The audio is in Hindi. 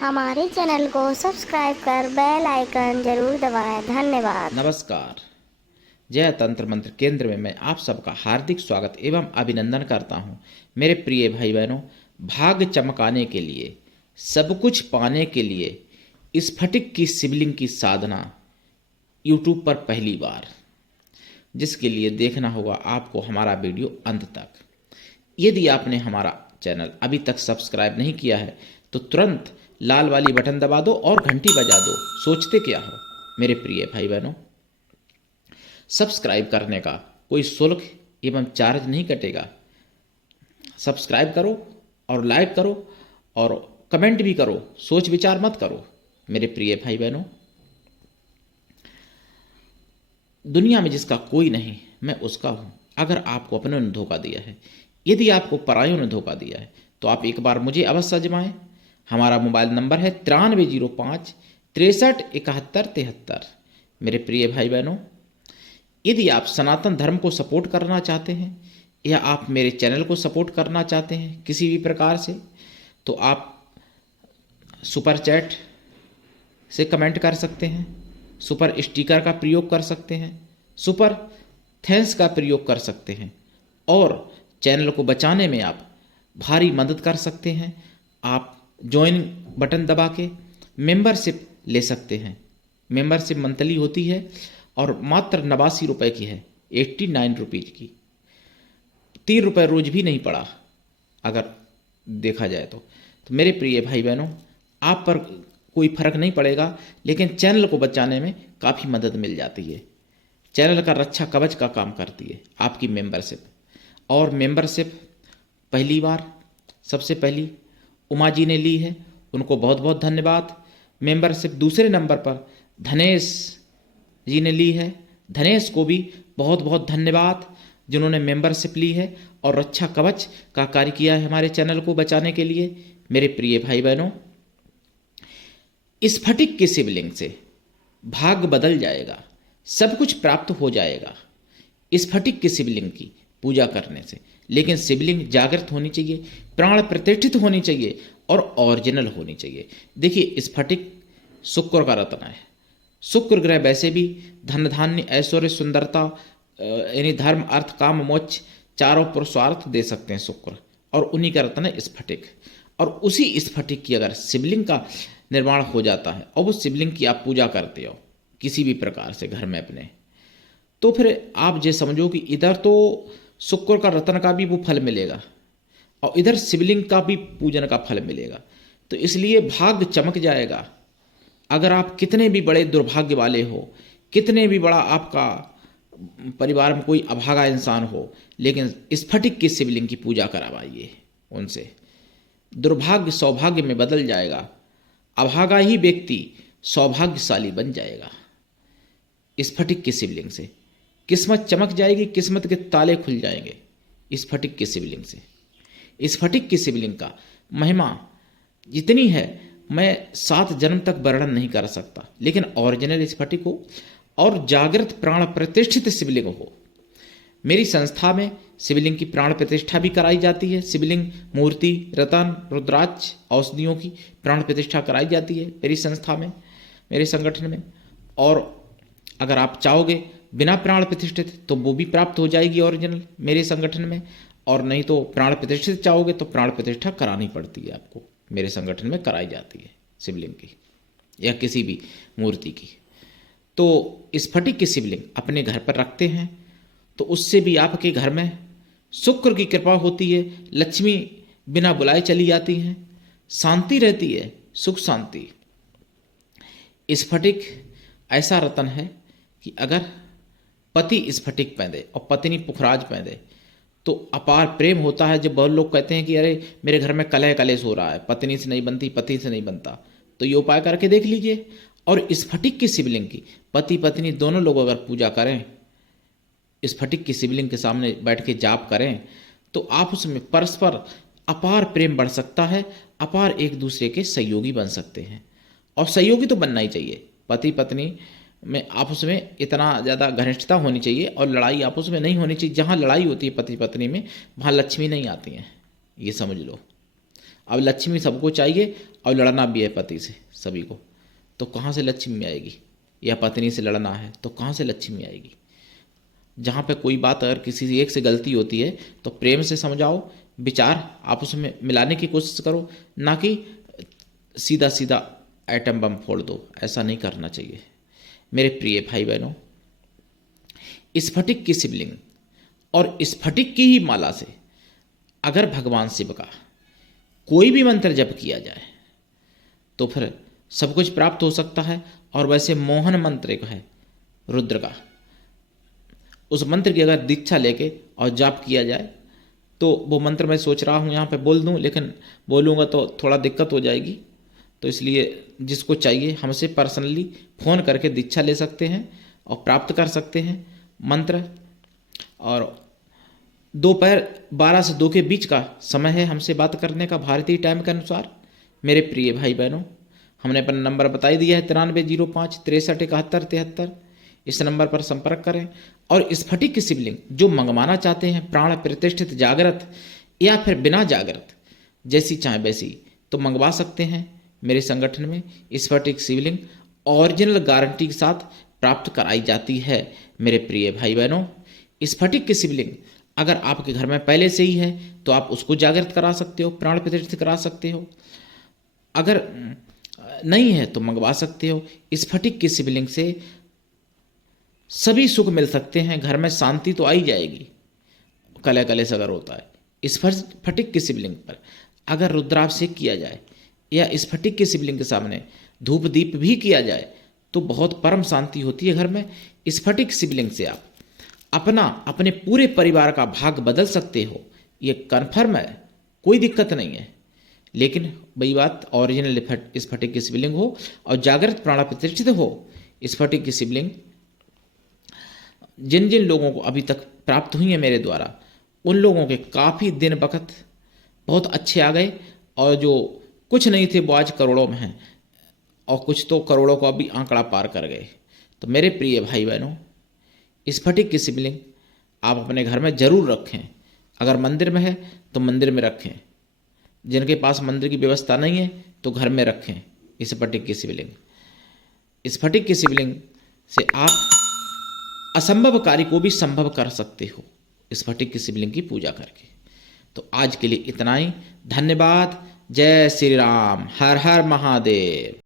हमारे चैनल को सब्सक्राइब कर बेल आइकन जरूर दबाएं। धन्यवाद। नमस्कार। जय तंत्र मंत्र केंद्र में मैं आप सबका हार्दिक स्वागत एवं अभिनंदन करता हूं। मेरे प्रिय भाई बहनों, भाग्य चमकाने के लिए, सब कुछ पाने के लिए स्फटिक की शिवलिंग की साधना यूट्यूब पर पहली बार, जिसके लिए देखना होगा आपको हमारा वीडियो अंत तक। यदि आपने हमारा चैनल अभी तक सब्सक्राइब नहीं किया है तो तुरंत लाल वाली बटन दबा दो और घंटी बजा दो। सोचते क्या हो मेरे प्रिय भाई बहनों, सब्सक्राइब करने का कोई शुल्क एवं चार्ज नहीं कटेगा। सब्सक्राइब करो और लाइक करो और कमेंट भी करो, सोच विचार मत करो। मेरे प्रिय भाई बहनों, दुनिया में जिसका कोई नहीं मैं उसका हूं। अगर आपको अपनों ने धोखा दिया है, यदि आपको परायों ने धोखा दिया है, तो आप एक बार मुझे अवश्य आजमाएं। हमारा मोबाइल नंबर है 9305 63 71 73। मेरे प्रिय भाई बहनों, यदि आप सनातन धर्म को सपोर्ट करना चाहते हैं या आप मेरे चैनल को सपोर्ट करना चाहते हैं किसी भी प्रकार से, तो आप सुपर चैट से कमेंट कर सकते हैं, सुपर स्टिकर का प्रयोग कर सकते हैं, सुपर थैंक्स का प्रयोग कर सकते हैं और चैनल को बचाने में आप भारी मदद कर सकते हैं। आप ज्वाइन बटन दबा के मेंबरशिप ले सकते हैं। मेंबरशिप मंथली होती है और मात्र 89 रुपये की है, 89 रुपीज़ की। 3 रुपये रोज भी नहीं पड़ा अगर देखा जाए तो मेरे प्रिय भाई बहनों, आप पर कोई फर्क नहीं पड़ेगा, लेकिन चैनल को बचाने में काफ़ी मदद मिल जाती है। चैनल का रक्षा कवच का काम करती है आपकी मेंबरशिप। और मेंबरशिप पहली बार सबसे पहली उमा जी ने ली है, उनको बहुत बहुत धन्यवाद। मेंबरशिप दूसरे नंबर पर धनेश जी ने ली है, धनेश को भी बहुत बहुत धन्यवाद जिन्होंने मेंबरशिप ली है और रक्षा कवच का कार्य किया है हमारे चैनल को बचाने के लिए। मेरे प्रिय भाई बहनों, स्फटिक के शिवलिंग से भाग्य बदल जाएगा, सब कुछ प्राप्त हो जाएगा स्फटिक के शिवलिंग की पूजा करने से। लेकिन शिवलिंग जागृत होनी चाहिए, प्राण प्रतिष्ठित होनी चाहिए और ओरिजिनल होनी चाहिए। देखिए, स्फटिक शुक्र का रत्न है। शुक्र ग्रह वैसे भी धन धान्य ऐश्वर्य सुंदरता यानी धर्म अर्थ काम मोक्ष चारों पुरुषार्थ दे सकते हैं शुक्र, और उन्हीं का रत्न है स्फटिक। और उसी स्फटिक की अगर शिवलिंग का निर्माण हो जाता है और उस शिवलिंग की आप पूजा करते हो किसी भी प्रकार से घर में अपने, तो फिर आप ये समझो कि इधर तो शुक्र का रत्न का भी वो फल मिलेगा और इधर शिवलिंग का भी पूजन का फल मिलेगा। तो इसलिए भाग्य चमक जाएगा। अगर आप कितने भी बड़े दुर्भाग्य वाले हो, कितने भी बड़ा आपका परिवार में कोई अभागा इंसान हो, लेकिन स्फटिक की शिवलिंग की पूजा करवाइए उनसे, दुर्भाग्य सौभाग्य में बदल जाएगा। अभागा ही व्यक्ति सौभाग्यशाली बन जाएगा। स्फटिक की शिवलिंग से किस्मत चमक जाएगी, किस्मत के ताले खुल जाएंगे स्फटिक की शिवलिंग से। स्फटिक की शिवलिंग का महिमा जितनी है मैं 7 जन्म तक वर्णन नहीं कर सकता, लेकिन ओरिजिनल स्फटिक हो और जागृत प्राण प्रतिष्ठित शिवलिंग हो। मेरी संस्था में शिवलिंग की प्राण प्रतिष्ठा भी कराई जाती है। शिवलिंग मूर्ति रतन रुद्राक्ष औषधियों की प्राण प्रतिष्ठा कराई जाती है मेरी संस्था में, मेरे संगठन में। और अगर आप चाहोगे बिना प्राण प्रतिष्ठित तो वो भी प्राप्त हो जाएगी ओरिजिनल मेरे संगठन में, और नहीं तो प्राण प्रतिष्ठित चाहोगे तो प्राण प्रतिष्ठा करानी पड़ती है आपको, मेरे संगठन में कराई जाती है शिवलिंग की या किसी भी मूर्ति की। तो स्फटिक की शिवलिंग अपने घर पर रखते हैं तो उससे भी आपके घर में शुक्र की कृपा होती है, लक्ष्मी बिना बुलाए चली जाती हैं, शांति रहती है, सुख शांति। स्फटिक ऐसा रतन है कि अगर पति स्फटिक पहने और पत्नी पुखराज पहने तो अपार प्रेम होता है। जब बहुत लोग कहते हैं कि अरे मेरे घर में कलह कलेश हो रहा है, पत्नी से नहीं बनती, पति से नहीं बनता, तो ये उपाय करके देख लीजिए। और स्फटिक की शिवलिंग की पति पत्नी दोनों लोग अगर पूजा करें, स्फटिक की शिवलिंग के सामने बैठ के जाप करें, तो आप उसमें परस्पर अपार प्रेम बढ़ सकता है, अपार एक दूसरे के सहयोगी बन सकते हैं। और सहयोगी तो बनना ही चाहिए, पति पत्नी में आपस में इतना ज़्यादा घनिष्ठता होनी चाहिए और लड़ाई आपस में नहीं होनी चाहिए। जहाँ लड़ाई होती है पति पत्नी में, वहाँ लक्ष्मी नहीं आती हैं, ये समझ लो। अब लक्ष्मी सबको चाहिए और लड़ना भी है पति से सभी को, तो कहाँ से लक्ष्मी आएगी? या पत्नी से लड़ना है तो कहाँ से लक्ष्मी आएगी? जहाँ पे कोई बात अगर किसी एक से गलती होती है तो प्रेम से समझाओ, विचार आपस में मिलाने की कोशिश करो, ना कि सीधा सीधा एटम बम फोड़ दो। ऐसा नहीं करना चाहिए मेरे प्रिय भाई बहनों। स्फटिक की शिवलिंग और स्फटिक की ही माला से अगर भगवान शिव का कोई भी मंत्र जप किया जाए तो फिर सब कुछ प्राप्त हो सकता है। और वैसे मोहन मंत्र एक है रुद्र का, उस मंत्र की अगर दीक्षा लेके और जाप किया जाए तो वो मंत्र मैं सोच रहा हूँ यहाँ पे बोल दूँ, लेकिन बोलूँगा तो थोड़ा दिक्कत हो जाएगी। तो इसलिए जिसको चाहिए हमसे पर्सनली फ़ोन करके दीक्षा ले सकते हैं और प्राप्त कर सकते हैं मंत्र। और दोपहर 12 से 2 के बीच का समय है हमसे बात करने का भारतीय टाइम के अनुसार। मेरे प्रिय भाई बहनों, हमने अपना नंबर बता ही दिया है 9305 63 71 73। इस नंबर पर संपर्क करें और स्फटिक की शिवलिंग जो मंगवाना चाहते हैं, प्राण प्रतिष्ठित जागृत या फिर बिना जागृत, जैसी चाहे वैसी, तो मंगवा सकते हैं मेरे संगठन में। स्फटिक शिवलिंग ओरिजिनल गारंटी के साथ प्राप्त कराई जाती है मेरे प्रिय भाई बहनों। स्फटिक की शिवलिंग अगर आपके घर में पहले से ही है तो आप उसको जागृत करा सकते हो, प्राण प्रतिष्ठित करा सकते हो। अगर नहीं है तो मंगवा सकते हो। स्फटिक की शिवलिंग से सभी सुख मिल सकते हैं, घर में शांति तो आई जाएगी। कलह कलेश अगर होता है, स्फटिक की शिवलिंग पर अगर रुद्राभिषेक किया जाए या स्फटिक की शिवलिंग के सामने धूप दीप भी किया जाए तो बहुत परम शांति होती है घर में। स्फटिक शिवलिंग से आप अपने पूरे परिवार का भाग बदल सकते हो, ये कन्फर्म है, कोई दिक्कत नहीं है। लेकिन वही बात, ओरिजिनल स्फटिक की शिवलिंग हो और जागृत प्राण प्रतिष्ठित हो। स्फटिक की शिवलिंग जिन जिन लोगों को अभी तक प्राप्त हुई है मेरे द्वारा, उन लोगों के काफ़ी दिन वक्त बहुत अच्छे आ गए, और जो कुछ नहीं थे वो आज करोड़ों में हैं, और कुछ तो करोड़ों को अभी आंकड़ा पार कर गए। तो मेरे प्रिय भाई बहनों, स्फटिक की शिवलिंग आप अपने घर में जरूर रखें। अगर मंदिर में है तो मंदिर में रखें, जिनके पास मंदिर की व्यवस्था नहीं है तो घर में रखें स्फटिक की शिवलिंग। स्फटिक की शिवलिंग से आप असंभव कार्य को भी संभव कर सकते हो स्फटिक की शिवलिंग की पूजा करके। तो आज के लिए इतना ही, धन्यवाद। जय श्री राम, हर हर महादेव।